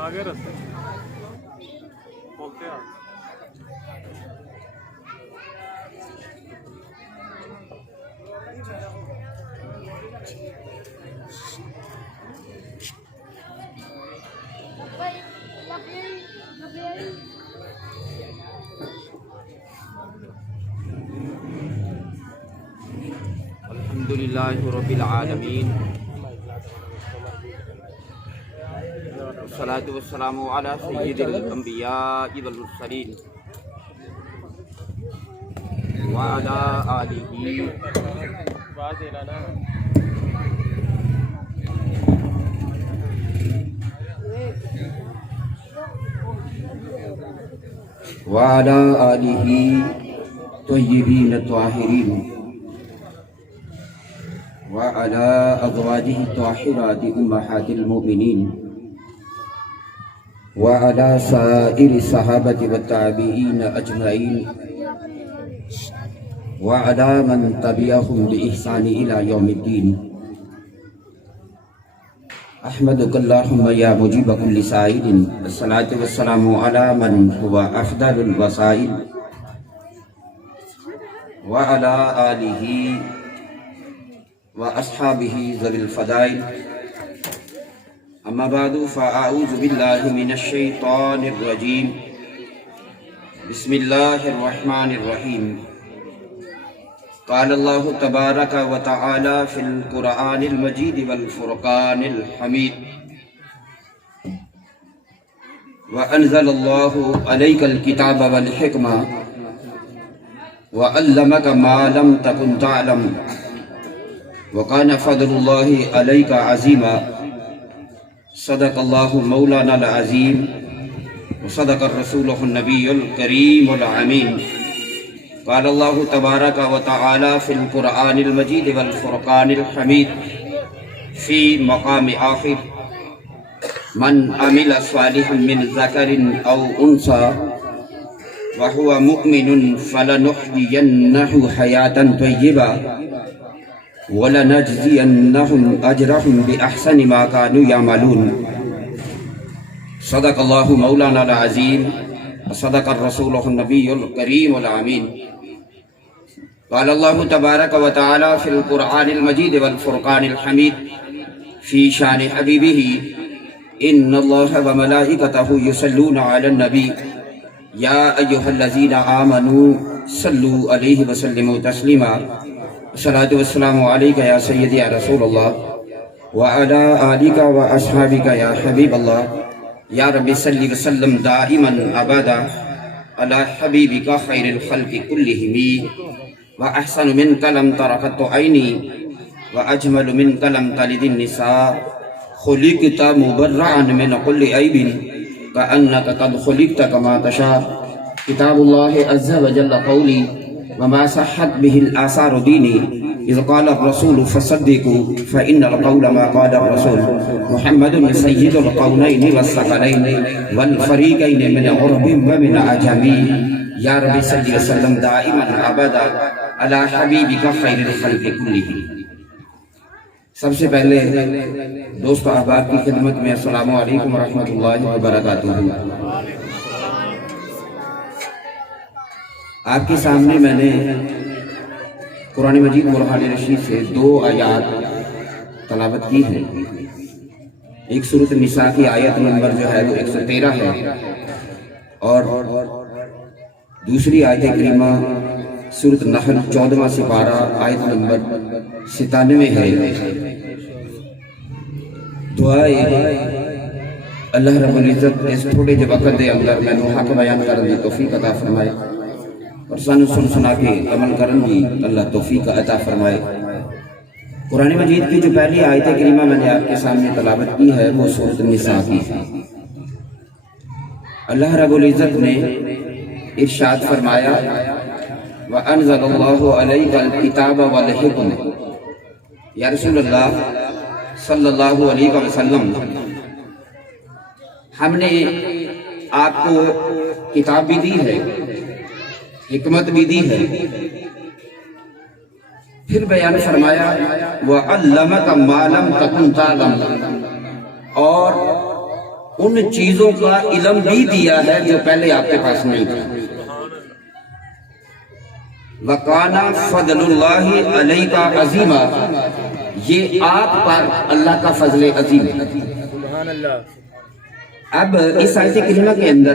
آگے رستے بولتے ہیں الحمدللہ رب العالمین والصلاة والسلام علی سید الانبیاء والمرسلین وعلی آلہ وعلی آلہ طیبین الطاہرین وعلى أزواجه الطاهرات أمهات المؤمنين وعلى سائر الصحابة والتابعين أجمعين وعلى من تبعهم بإحسان إلى يوم الدين. أحمدك اللهم يا مجيب كل سائل، الصلاة والسلام على من هو أفضل الوسائل وعلى آله وأصحابه ذوي الفضائل. أما بعد فأعوذ بالله من الشيطان الرجيم. بسم الله الرحمن الرحيم. قال الله تبارك وتعالى في القرآن المجيد والفرقان الحميد: وأنزل الله عليك الكتاب والحكمة وعلمك ما لم تكن تعلم وكان فضل الله عليك عظيما. صدق الله مولانا العظيم وصدق الرسول النبي الكريم الأمين. قال الله تبارك وتعالى في القرآن المجيد والفرقان الحميد في مقام آخر: من عمل صالحا من ذكر أو أنثى وهو مؤمن فلنحيينه حياة طيبة وَلَنَجْزِيَنَّهُمْ أَجْرَهُمْ بِأَحْسَنِ مَا كَانُوا يَعْمَلُونَ. صدق الله مولانا العظيم وصدق الرسول النبي الكريم الأمين. قال الله تبارك وتعالى في القرآن المجيد والفرقان الحميد في شان حبيبه: إن الله وملائكته يصلون على النبي يا أيها الذين آمنوا صلوا عليه وسلموا تسليما. الصلاة والسلام عليك يا سيدي يا رسول الله وعلى آلك وأصحابك يا حبيب الله. يا رب صل وسلم دائما أبدا على حبيبك خير الخلق كلهم. وأحسن منك لم ترقت عيني وأجمل منك لم تلد النساء. خلقت مبرعا من كل عيب كأنك قد خلقت كما تشاء. كتاب الله عز وجل قولي وما صحت به الآثار ديني. إذ قال الرسول فصدقوا فإن القول ما قال الرسول. محمد سيد القولين والثقلين والفريقين من عرب ومن عجم. يا رب صل وسلم دائما أبدا على حبيبك خير الخلق كلهم. سب سے پہلے دوست و احباب کی خدمت میں السلام علیکم ورحمۃ اللہ وبرکاتہ. آپ کے سامنے میں نے قرآن مجید برہان رشید سے 2 آیات تلاوت کی ہے. ایک سورۃ النساء کی آیت نمبر جو ہے وہ 113 ہے اور دوسری آیت کریمہ سورۃ النحل 14واں سپارہ آیت نمبر 97 ہے. دعائے اللہ رب العزت اس تھوڑے جو وقت دے اندر میں حق بیان کرنے دی توفیق عطا فرمائے اور سن سنا کے عمل کرنے کی اللہ توفیق عطا فرمائے. قرآن مجید کی جو پہلی آیت کریمہ میں نے آپ کے سامنے تلاوت کی ہے وہ سورۃ النساء کی ہے. اللہ رب العزت نے ارشاد فرمایا: وَأَنزَلَ اللَّهُ عَلَيْكَ الْكِتَابَ وَالْحِكْمَةَ. یا رسول اللہ صلی اللہ علیہ وسلم، ہم نے آپ کو کتاب بھی دی ہے، حکمت بھی دی ہے. پھر بیان فرمایا وَعَلَّمَكَ مَا لَمْ تَكُنْ تَعْلَمْ، اور ان چیزوں کا علم بھی دیا ہے جو پہلے آپ کے پاس نہیں تھا. وَقَانَ فَضْلُ اللَّهِ عَلَيْكَ عَظِيمًا، یہ آپ پر اللہ کا فضل عظیم ہے. سبحان اللہ. اب اس آیت کریمہ کے اندر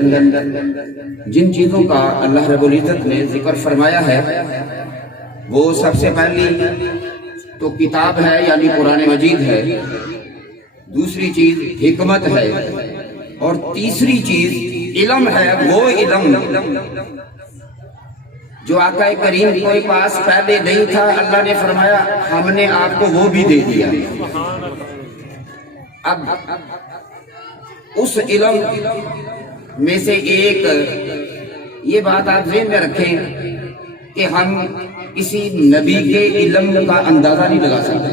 جن چیزوں کا اللہ رب العزت نے ذکر فرمایا ہے وہ سب سے پہلی تو کتاب ہے یعنی قرآن مجید ہے، دوسری چیز حکمت ہے، اور تیسری چیز علم ہے. وہ علم جو آقا کریم کے پاس پہلے نہیں تھا، اللہ نے فرمایا ہم نے آپ کو وہ بھی دے دیا. اب اس علم میں سے ایک یہ بات آپ ذہن میں رکھیں کہ ہم کسی نبی کے علم کا اندازہ نہیں لگا سکتے،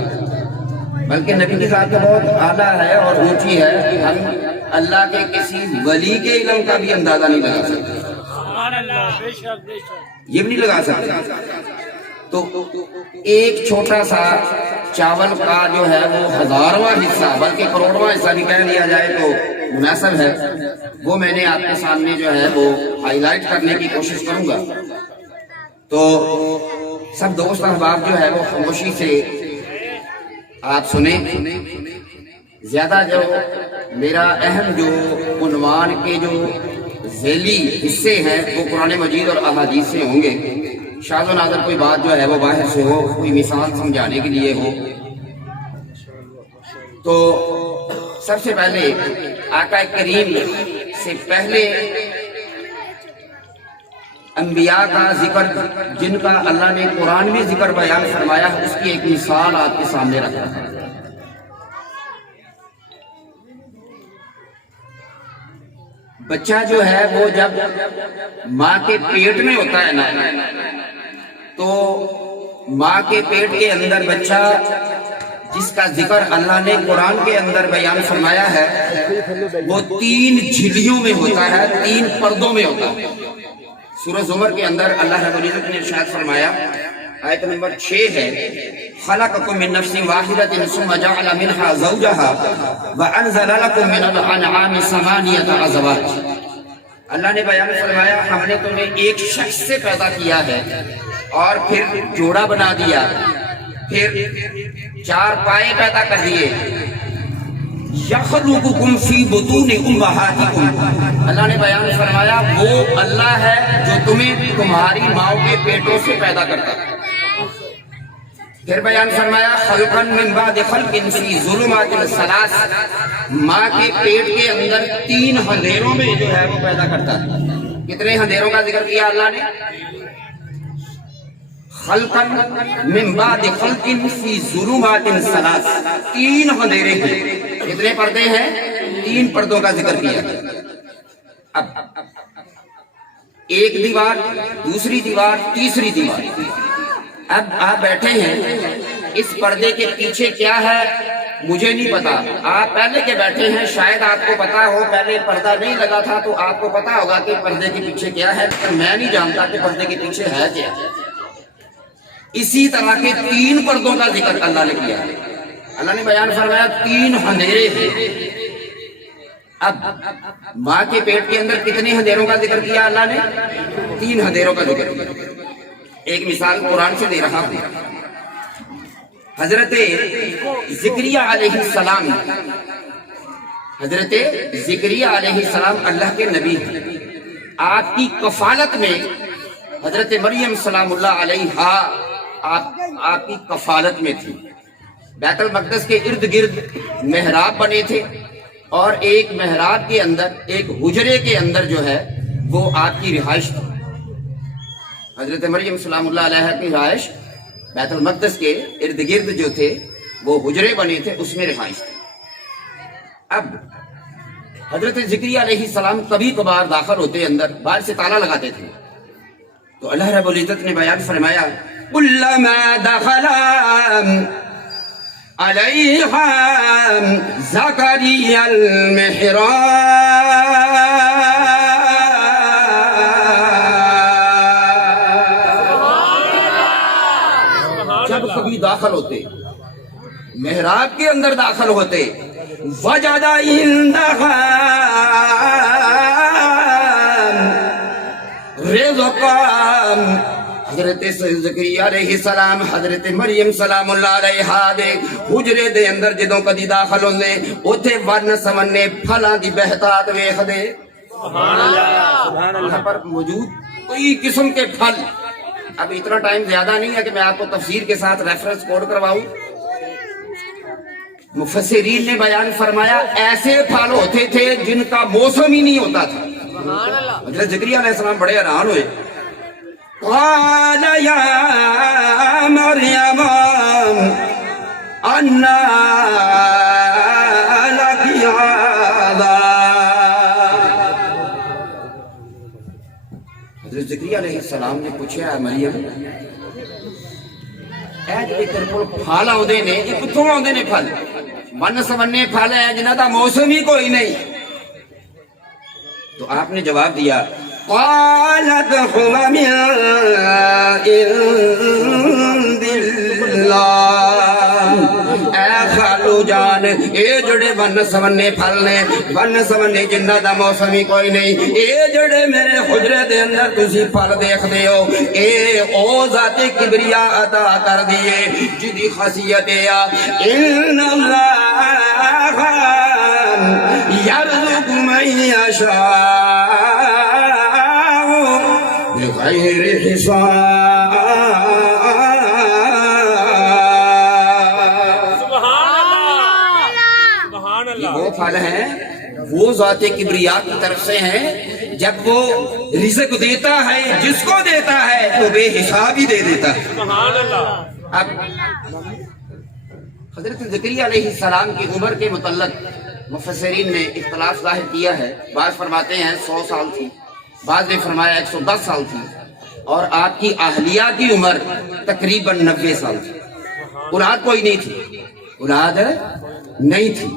بلکہ نبی کی ذات بہت اعلیٰ ہے اور اونچی ہے. ہم اللہ کے کسی ولی کے علم کا بھی اندازہ نہیں لگا سکتے، یہ بھی نہیں لگا سکتے. تو ایک چھوٹا سا چاول کا جو ہے وہ 1000واں حصہ بلکہ کروڑواں حصہ بھی کہہ لیا جائے تو مناسب ہے، وہ میں نے آپ کے سامنے جو ہے وہ ہائی لائٹ کرنے کی کوشش کروں گا. تو سب دوست احباب جو ہے وہ خاموشی سے آپ سنیں. زیادہ جو میرا اہم جو عنوان کے جو ذیلی حصے ہیں وہ قرآن مجید اور احادیث سے ہوں گے. شاذ و نادر کوئی بات جو ہے وہ باہر سے ہو، کوئی مثال سمجھانے کے لیے ہو. تو سب سے پہلے آقا کریم سے پہلے انبیاء کا ذکر جن کا اللہ نے قرآن میں ذکر بیان فرمایا، اس کی ایک مثال آپ کے سامنے رکھا ہے. بچہ جو ہے وہ جب ماں کے پیٹ میں ہوتا ہے نا، تو ماں کے پیٹ کے اندر بچہ جس کا ذکر اللہ نے قرآن کے اندر بیان فرمایا ہے وہ 3 جھلیوں میں ہوتا ہے، 3 پردوں میں ہوتا ہے. سورہ زمر کے اندر اللہ رب العزت نے ارشاد فرمایا، آیت نمبر 6 ہے، خلقکم من نفس واحدۃ ثم جعل منها زوجها وانزل لكم من الانعام ثمانیۃ ازواج. اللہ نے بیان فرمایا ہم نے تمہیں ایک شخص سے پیدا کیا ہے اور پھر جوڑا بنا دیا، پھر 4 پائے پیدا کر دیے. یخلقکم فی بطون امہاتکم، اللہ نے بیان فرمایا وہ اللہ ہے جو تمہیں تمہاری ماؤں کے پیٹوں سے پیدا کرتا ہے. پھر بیان فرمایا خلقا من بعد خلق فی ظلمات ثلاث، ماں کے پیٹ کے اندر 3 اندھیروں میں جو ہے وہ پیدا کرتا ہے. کتنے اندھیروں کا ذکر کیا اللہ نے؟ خلقا من بعد خلق فی ظلمات ثلاث، 3 اندھیرے ہیں. کتنے پردے ہیں؟ 3 پردوں کا ذکر کیا. اب ایک دیوار، دوسری دیوار، تیسری دیوار. اب آپ بیٹھے ہیں، اس پردے کے پیچھے کیا ہے مجھے نہیں پتا. آپ پہلے کے بیٹھے ہیں، شاید آپ کو پتا ہو، پہلے پردہ نہیں لگا تھا تو آپ کو پتا ہوگا کہ پردے کے پیچھے کیا ہے، پر میں نہیں جانتا کہ پردے کے پیچھے ہے کیا. اسی طرح کے 3 پردوں کا ذکر اللہ نے کیا. اللہ نے بیان فرمایا 3 اندھیرے ہیں. اب ماں کے پیٹ کے اندر کتنے اندھیروں کا ذکر کیا اللہ نے؟ 3 اندھیروں کا ذکر کیا. ایک مثال قرآن سے دے رہا ہوں. حضرت زکریا علیہ السلام، حضرت زکریا علیہ السلام اللہ کے نبی ہیں. آپ کی کفالت میں حضرت مریم سلام اللہ علیہا آپ کی کفالت میں تھی. بیت المقدس کے ارد گرد محراب بنے تھے اور ایک محراب کے اندر، ایک حجرے کے اندر جو ہے وہ آپ کی رہائش تھی. حضرت مریم سلام اللہ علیہ کی رہائش بیت المقدس کے ارد گرد جو تھے وہ حجرے بنے تھے، اس میں رہائش تھی. اب حضرت زکریا علیہ السلام کبھی کبھار داخل ہوتے اندر، باہر سے تالا لگاتے تھے. تو اللہ رب العزت نے بیان فرمایا کلما دخل علیہا زکریا المحراب، جب کبھی داخل ہوتے، محراب کے اندر داخل ہوتے وجد عندها رزقا. حضرت زکریا علیہ السلام حضرت مریم سلام اللہ علیہا دے حجرے دے اندر جدوں کدی داخل ہوندے اوتھے ون سمنے پھلاں دی بہتات ویکھ دے. سبحان اللہ. یہاں پر موجود کوئی قسم کے پھل. اب اتنا ٹائم زیادہ نہیں ہے کہ میں آپ کو تفسیر کے ساتھ ریفرنس کوڈ کرواؤں. مفسرین نے بیان فرمایا ایسے پھل ہوتے تھے جن کا موسم ہی نہیں ہوتا تھا. حضرت زکریا علیہ السلام بڑے حیران ہوئے. قال یا مریم انا لک ھذا. حضرت زکریا علیہ السلام نے پوچھا ہے مریم اے جڑے تیرے کول پھل آوندے نے یہ کتھوں آوندے نے پھل؟ ون سمنے پھل ہے جنہاں دا موسم ہی کوئی نہیں. تو آپ نے جواب دیا قالت هو من عند اللہ. اے خالو جان اے جڑے ون سمنے پھل نے ون سمنے جنہاں دا موسم ہی کوئی نہیں اے جڑے میرے حجرے دے اندر تسی پھل دیکھدے ہو اے او ذات کبریا عطا کر دیے جدی خاصیت ہے ان اللہ یرزق من یشاء بغیر حساب. وہ پھل ہیں وہ ذات کبریا کی طرف سے ہیں. جب وہ رزق دیتا ہے جس کو دیتا ہے تو بے حساب ہی دے دیتا ہے. اب حضرت زکریا علیہ السلام کی عمر کے متعلق مفسرین نے اختلاف ظاہر کیا ہے. بعض فرماتے ہیں 100 سال تھی, بعض نے فرمایا 110 سال تھی, اور آپ کی اہلیہ کی عمر تقریباً 90 سال تھی. اولاد کوئی نہیں تھی, اولاد نہیں تھی,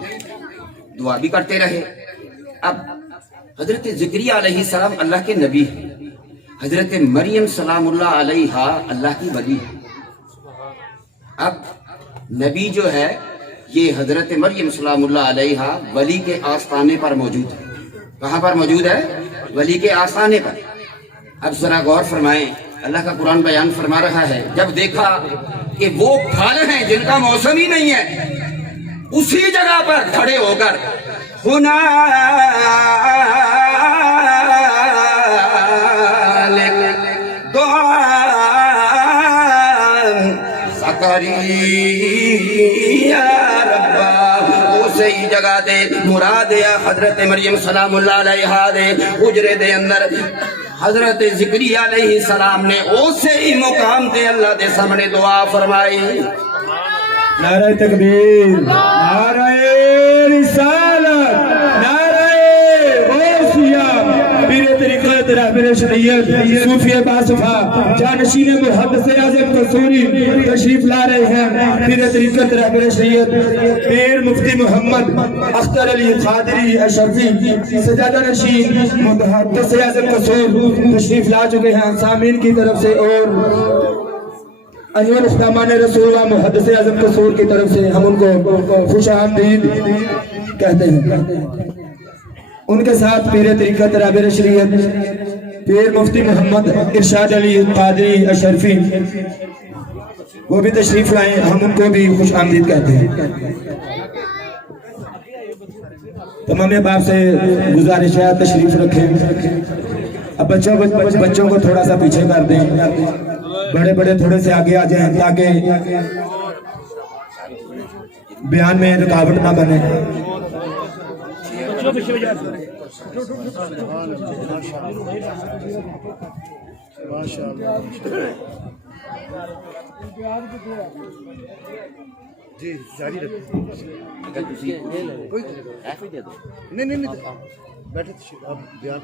دعا بھی کرتے رہے. اب حضرت زکریا علیہ السلام اللہ کے نبی ہیں, حضرت مریم سلام اللہ علیہا اللہ کی ولی ہے. اب نبی جو ہے یہ حضرت مریم سلام اللہ علیہا ولی کے آستانے پر موجود ہے. کہاں پر موجود ہے؟ ولی کے آستانے پر. اب ذرا غور فرمائیں, اللہ کا قرآن بیان فرما رہا ہے جب دیکھا کہ وہ پھل ہیں جن کا موسم ہی نہیں ہے, اسی جگہ پر کھڑے ہو کر صحیح جگہ دے مراد یا حضرت مریم سلام اللہ علیہا دے حجرے دے اندر حضرت زکریا علیہ السلام نے اسے ہی مقام دے اللہ دے سامنے دعا فرمائی. نعرہ تکبیر, نعرہ رسالت, نعرہ غوثیہ, پیر طریقت رہبر شریعت صوفی باصفہ جانشین محدث اعظم قصوری تشریف لا رہے ہیں. پیر طریقت رہبر شریعت پیر مفتی محمد اختر علی قادری اشرفی سجادہ نشین محدث اعظم قصور تشریف لا چکے ہیں. سامعین کی طرف سے اور انور اختامان رسول اللہ محدث اعظم قصور کی طرف سے ہم ان کو خوش آمدید کہتے ہیں. ان کے ساتھ پیر طریقت رہبر شریعت پیر مفتی محمد ارشاد علی قادری اشرفی وہ بھی تشریف لائیں, ہم ان کو بھی خوش آمدید کہتے ہیں. تمام احباب سے گزارش ہے تشریف رکھیں. اب بچوں کو تھوڑا سا پیچھے کر دیں, بڑے بڑے تھوڑے سے آگے آ جائیں تاکہ بیان میں رکاوٹ نہ بنے. جی جاری رکھیں. نہیں بیٹھے آپ بیان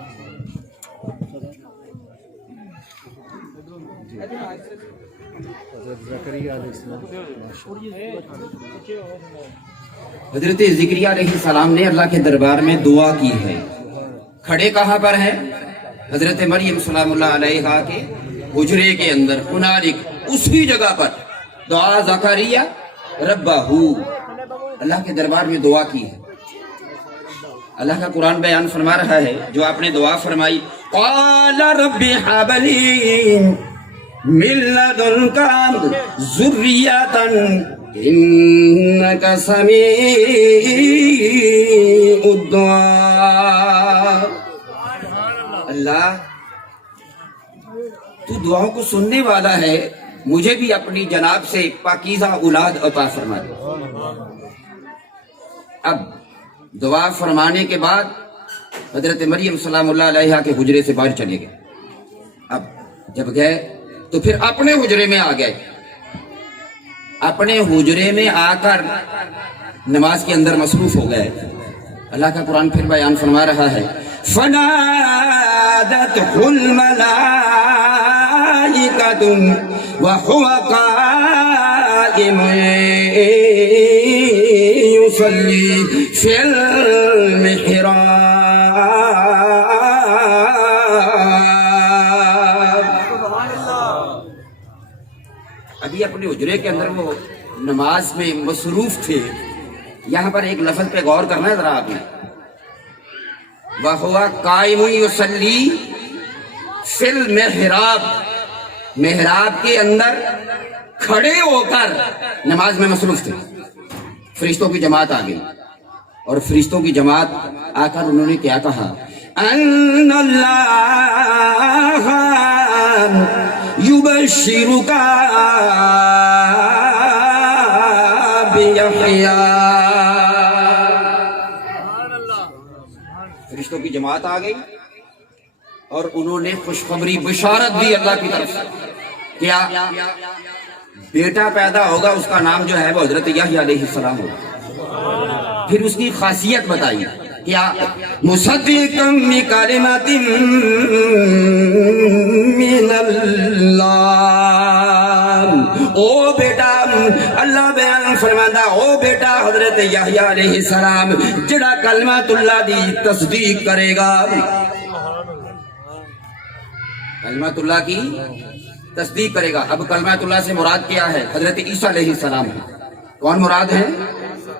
حضرت زکریا علیہ السلام نے اللہ کے دربار میں دعا کی ہے. کھڑے کہاں پر ہے؟ حضرت مریم سلام اللہ علیہا کے حجرے کے اندر, ہنالک اسی جگہ پر دعا زکریا ربہ اللہ کے دربار میں دعا کی ہے. اللہ کا قرآن بیان فرما رہا ہے جو آپ نے دعا فرمائی قال رب هب لي من لدنك ذرية إنك سميع الدعاء. اللہ تو دعاؤں کو سننے والا ہے, مجھے بھی اپنی جناب سے پاکیزہ اولاد عطا فرما دے. اب دعا فرمانے کے بعد حضرت مریم سلام اللہ علیہا کے حجرے سے باہر چلے گئے. اب جب گئے تو پھر اپنے حجرے میں آ گئے. اپنے حجرے میں آ کر نماز کے اندر مصروف ہو گئے. اللہ کا قرآن پھر بیان فرما رہا ہے فنادته الملائکۃ وهو قائم يصلي في المحراب. ابھی اپنے حجرے کے اندر وہ نماز میں مصروف تھے. یہاں پر ایک لفظ پہ غور کرنا ہے ذرا آپ نے, وَهُوَ قَائِمٌ يُصَلِّي فِي الْمِحْرَابِ, محراب کے اندر کھڑے ہو کر نماز میں مصروف تھے. فرشتوں کی جماعت آ گئی اور فرشتوں کی جماعت آ کر انہوں نے کیا کہا ان اللہ یبشرک بیحییٰ. فرشتوں کی جماعت آ گئی اور انہوں نے خوشخبری بشارت دی اللہ کی طرف سے. کیا بیٹا پیدا ہوگا, اس کا نام جو ہے وہ حضرت یحییٰ علیہ السلام ہوگا. پھر اس کی خاصیت بتائی کیا مصدقا بکلمۃ من اللہ. او بیٹا, اللہ بیان فرماتا او بیٹا حضرت یحییٰ علیہ السلام جڑا کلمۃ اللہ دی تصدیق کرے گا. کلمۃ اللہ کی تصدیق کرے گا. اب کلمۃ اللہ سے مراد کیا ہے؟ حضرت عیسیٰ علیہ السلام ہے. کون مراد ہے؟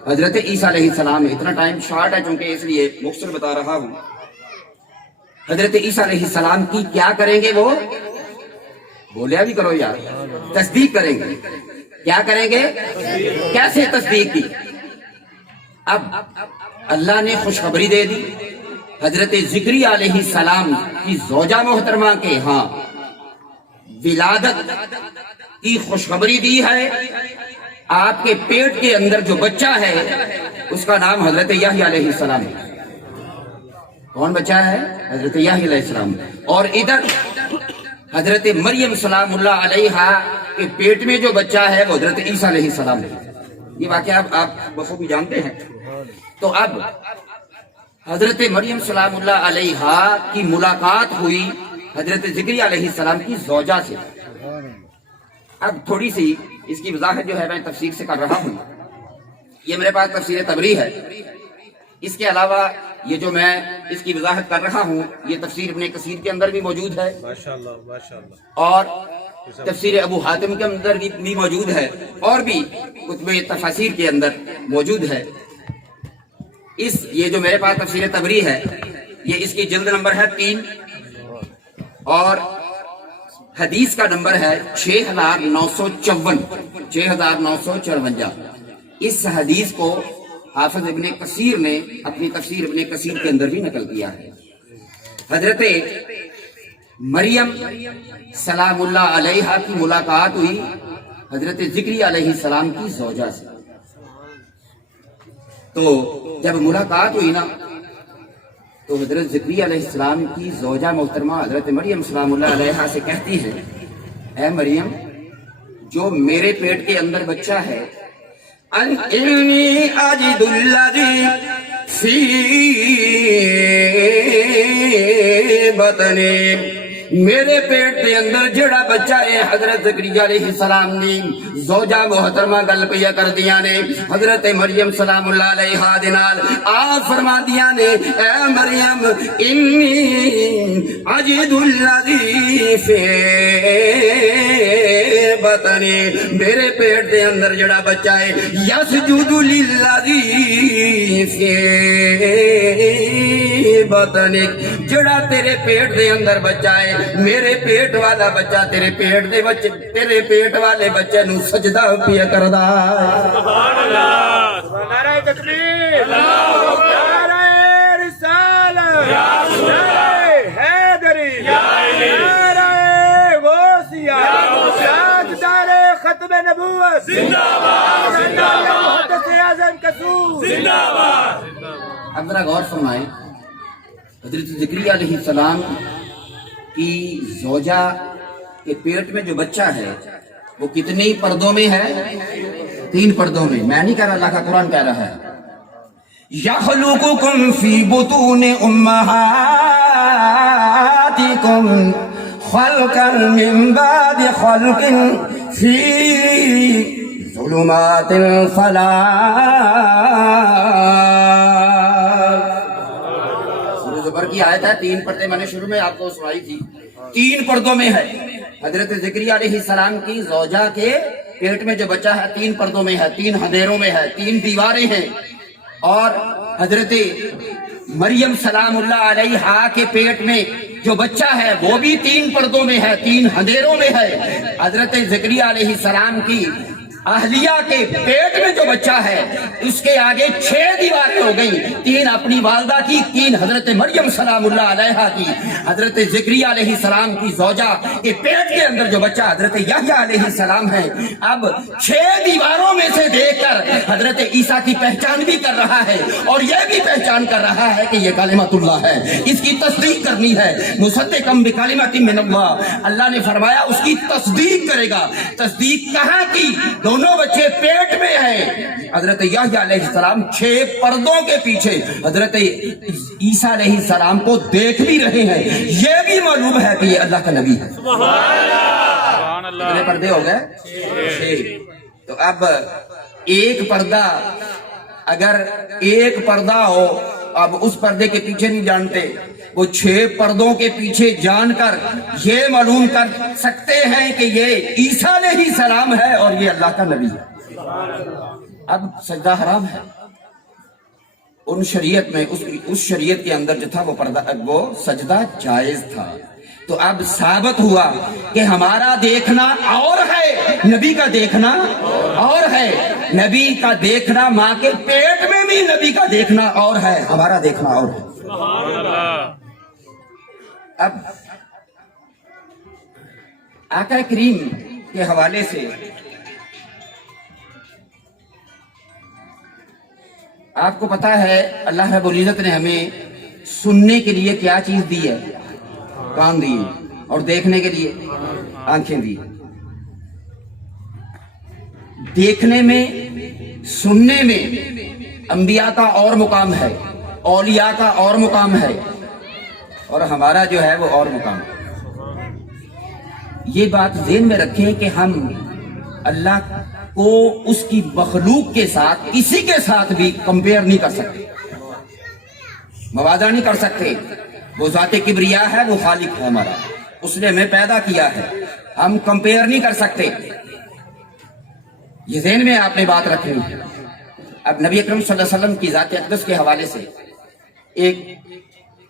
حضرت عیسیٰ علیہ السلام ہے. اتنا ٹائم شارٹ ہے چونکہ اس لیے مختصر بتا رہا ہوں. حضرت عیسیٰ علیہ السلام کی کیا کریں گے وہ؟ بولیا بھی کرو یار. تصدیق کریں گے. کیا کریں گے؟ کیسے تصدیق کی؟ اب اللہ نے خوشخبری دے دی. حضرت زکریا علیہ السلام کی زوجہ محترمہ کے ہاں ولادت کی خوشخبری دی ہے. آپ کے پیٹ کے اندر جو بچہ ہے اس کا نام حضرت یحییٰ علیہ السلام ہے. کون بچہ ہے؟ حضرت یحییٰ علیہ السلام. اور ادھر حضرت مریم سلام اللہ علیہا کے پیٹ میں جو بچہ ہے وہ حضرت عیسیٰ علیہ السلام ہے. یہ واقعہ آپ بخوبی جانتے ہیں. تو اب حضرت مریم سلام اللہ علیہا کی ملاقات ہوئی حضرت زکریا علیہ السلام کی زوجہ سے. اب تھوڑی سی اس کی وضاحت جو ہے میں تفسیر سے کر رہا ہوں. یہ میرے پاس تفسیر تبری ہے. اس کے علاوہ یہ جو میں اس کی وضاحت کر رہا ہوں یہ تفسیر ابن کثیر کے اندر بھی موجود ہے اور تفسیر ابو حاتم کے اندر بھی موجود ہے اور بھی کتب تفاسیر کے اندر موجود ہے. یہ جو میرے پاس تفسیر تبری ہے یہ اس کی جلد نمبر ہے 3 اور حدیث کا نمبر ہے 6954. اس حدیث کو حافظ ابن کثیر نے اپنی تفسیر ابن کثیر کے اندر بھی نقل کیا ہے. حضرت مریم سلام اللہ علیہا کی ملاقات ہوئی حضرت زکریا علیہ السلام کی زوجہ سے. تو جب ملاقات ہوئی نا تو حضرت زکریا علیہ السلام کی زوجہ محترمہ حضرت مریم سلام اللہ علیہا سے کہتی ہیں اے مریم جو میرے پیٹ کے اندر بچہ ہے انی اجد الذی فی بطنی, میرے پیٹ کے اندر جڑا بچہ ہے حضرت زکریا علیہ السلام نے زوجہ محترمہ گل پیا کر دیا نے حضرت مریم سلام اللہ علیہا دے نال آپ فرما دیا نے اے مریم انی اجد الذی فی بطنی میرے پیٹ دے اندر جڑا بچہ ہے یسجد للذی فی بطنک جڑا تیرے پیٹ دے اندر بچہ ہے میرے پیٹ والا بچہ تیرے پیٹ والے بچے نو سجدہ پیا کردا سبحان اللہ نعرہ تکبیر نعرہ رسالت نعرہ حیدری نعرہ غوثیہ تاجدار ختم نبوت زندہ باد محدث اعظم قصور زندہ باد۔ اب ذرا غور فرمائیں، حضرت زکریا علیہ السلام کی زوجہ کے پیٹ میں جو بچہ ہے وہ کتنی پردوں میں ہے؟ 3 پردوں میں۔ میں نہیں کہہ رہا، اللہ کا قرآن کہہ رہا ہے یخلقکم فی بطون امہاتکم خلقا من بعد خلق فی ظلمات ثلاث۔ سورہ زمر کی آیت ہے، 3 پردے میں نے شروع میں آپ کو سنائی تھی، 3 پردوں میں ہے۔ حضرت زکریا علیہ السلام کی زوجہ کے پیٹ میں جو بچہ ہے 3 پردوں میں ہے، 3 اندھیروں میں ہے، 3 دیواریں ہیں، اور حضرت مریم سلام اللہ علیہا کے پیٹ میں جو بچہ ہے وہ بھی 3 پردوں میں ہے، 3 اندھیروں میں ہے۔ حضرت زکریا علیہ السلام کی اہلیہ کے پیٹ میں جو بچہ ہے اس کے آگے 6 دیواریں ہو گئی، 3 اپنی والدہ کی، 3 حضرت مریم سلام اللہ علیہا کی۔ حضرت زکریا علیہ السلام کی زوجہ کے پیٹ کے اندر جو بچہ حضرت یحییٰ علیہ السلام ہے، اب 6 دیواروں میں سے دیکھ کر حضرت عیسیٰ کی پہچان بھی کر رہا ہے اور یہ بھی پہچان کر رہا ہے کہ یہ کلمۃ اللہ ہے، اس کی تصدیق کرنی ہے۔ مصدقا بکلمۃ من اللہ، اللہ نے فرمایا اس کی تصدیق کرے گا۔ تصدیق کہاں کی؟ دونوں بچے پیٹ میں ہیں۔ حضرت یحییٰ علیہ السلام 6 پردوں کے پیچھے حضرت عیسیٰ علیہ السلام کو دیکھ بھی رہے ہیں، یہ بھی معلوم ہے کہ یہ اللہ کا نبی ہے۔ سبحان اللہ۔ کتنے پردے ہو گئے؟ 6۔ تو اب ایک پردہ، اگر ایک پردہ ہو، اب اس پردے کے پیچھے نہیں جانتے، وہ 6 پردوں کے پیچھے جان کر یہ معلوم کر سکتے ہیں کہ یہ عیسیٰ علیہ السلام ہے اور یہ اللہ کا نبی ہے۔ اب سجدہ حرام ہے ان شریعت میں، اس شریعت کے اندر جو تھا وہ پردہ، وہ سجدہ جائز تھا۔ تو اب ثابت ہوا کہ ہمارا دیکھنا اور ہے، نبی کا دیکھنا اور ہے۔ نبی کا دیکھنا ماں کے پیٹ میں بھی نبی کا دیکھنا اور ہے، ہمارا دیکھنا اور ہے۔ اب آقا کریم کے حوالے سے آپ کو پتا ہے اللہ رب العزت نے ہمیں سننے کے لیے کیا چیز دی ہے؟ کان دی، اور دیکھنے کے لیے آنکھیں دی۔ دیکھنے میں، سننے میں انبیاء کا اور مقام ہے، اولیاء کا اور مقام ہے، اور ہمارا جو ہے وہ اور مقام ہے۔ یہ بات ذہن میں رکھیں کہ ہم اللہ کو اس کی مخلوق کے ساتھ، کسی کے ساتھ بھی کمپیئر نہیں کر سکتے، موازنہ نہیں کر سکتے۔ وہ ذات کبریا ہے، وہ خالق ہے ہمارا، اس نے ہمیں پیدا کیا ہے، ہم کمپیئر نہیں کر سکتے۔ یہ ذہن میں آپ نے بات رکھنی ہے۔ اب نبی اکرم صلی اللہ علیہ وسلم کی ذات اقدس کے حوالے سے ایک،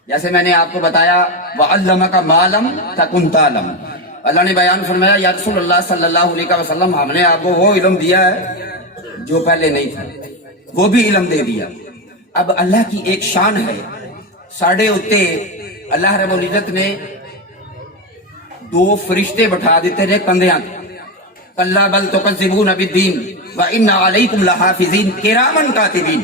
جیسے میں نے آپ کو بتایا وَعَلَّمَكَ مَا لَمْ تَكُنْ تَعْلَمْ، اللہ نے بیان فرمایا یا رسول اللہ صلی اللہ علیہ وسلم، ہم نے آپ کو وہ علم دیا ہے جو پہلے نہیں تھا، وہ بھی علم دے دیا۔ اب اللہ کی ایک شان ہے، ساڑھے اتے اللہ رب العزت نے 2 فرشتے بٹھا دیتے رہے کندھیاں، کَلَّا بَلْ تُكَذِّبُونَ بِالدِّینِ وَإِنَّ عَلَيْكُمْ لَحَافِظِينَ کِرَامًا کاتبین۔